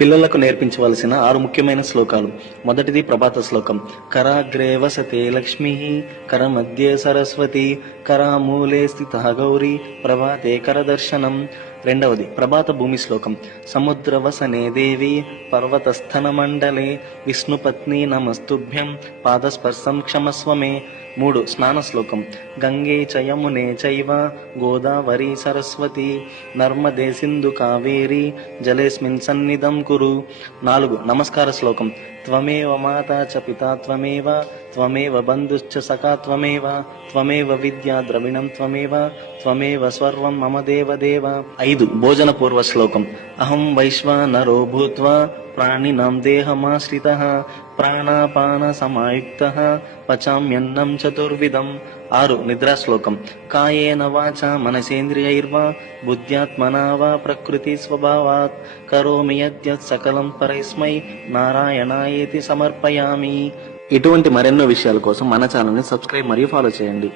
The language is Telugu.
పిల్లలకు నేర్పించవలసిన 6 ముఖ్యమైన శ్లోకాలు. మొదటిది ప్రభాత శ్లోకం. కరాగ్రే వసతే లక్ష్మి, కరమధ్యే సరస్వతి, కరామూలే స్థితః గౌరీ, ప్రభాతే కరదర్శనం. రెండవది ప్రభాత భూమి శ్లోకం. సముద్రవసనే దేవి, పర్వతస్థన మండలే, విష్ణుపత్ని నమస్తుభ్యం, పాదస్పర్శం క్షమస్వమే. 3 స్నాన శ్లోకం. గంగే చ యమునే చైవ, గోదావరి సరస్వతి, నర్మదే సింధు కావేరి, జలేస్మిన్ సన్నిధం కురు. 4 నమస్కార శ్లోకం. త్వమేవ మాతా చ పితా త్వమేవ, త్వమేవ బంధుశ్చ సఖా త్వమేవ, త్వమేవ విద్యా ద్రవిణం త్వమేవ, త్వమేవ సర్వం మమ దేవదేవ. 5 భోజన పూర్వ శ్లోకం. అహం వైశ్వానరో భూత్వా ప్రాణినాం దేహమాశ్రితః, ప్రాణాపాన సమాయుక్తః, పచామ్యన్నం చతుర్విధం. 6 నిద్రా శ్లోకం. కాయేన వాచా మనసేంద్రియైర్వా, బుద్ధ్యాత్మనా వా ప్రకృతి స్వభావాత్, కరోమి యద్యత్ సకలం పరస్మై నారాయణాయేతి సమర్పయామి. ఇటువంటి మరెన్నో విషయాల కోసం మన ఛానల్ని సబ్స్క్రైబ్ మరియు ఫాలో చేయండి.